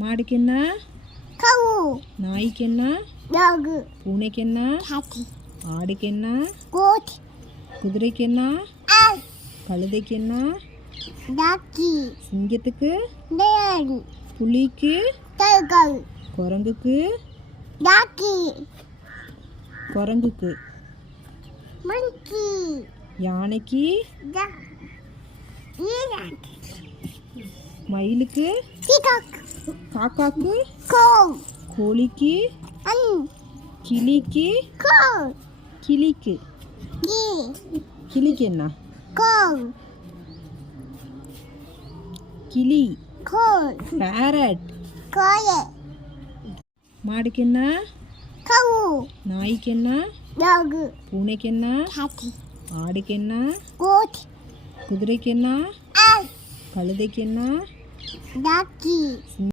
மாடுக்கு என்ன? கவு. நாய்க்கு என்ன? டாகு. பூனைக்கு என்ன? கேட். ஆடுக்கு என்ன? கோட். குதிரைக்கு என்ன? ஆல். கழுதைக்கு என்ன? டாக்கி. சிங்கத்துக்கு? டேன். புலிக்கு? டைகர். குரங்குக்கு? டாக்கி. குரங்குக்கு? மங்கி. யானைக்கு? டா. ஈராக். மயிலுக்கு? பீகாக். காக்காக்கு? கோவ். கோழிக்கு? அன். கிளிக்கு? கோவ். கிளிக்கு? கி. கிளிக்கு என்ன? கோவ். கிளி? கோல். பேரட்? கோய. மாடுக்கு என்ன? கவு. நாய்க்கு என்ன? டாகு. பூனைக்கு என்ன? கேட். ஆடுக்கு என்ன? கோட். குதிரைக்கு என்ன? ஆல். கழுதைக்கு என்ன? டாக்கி.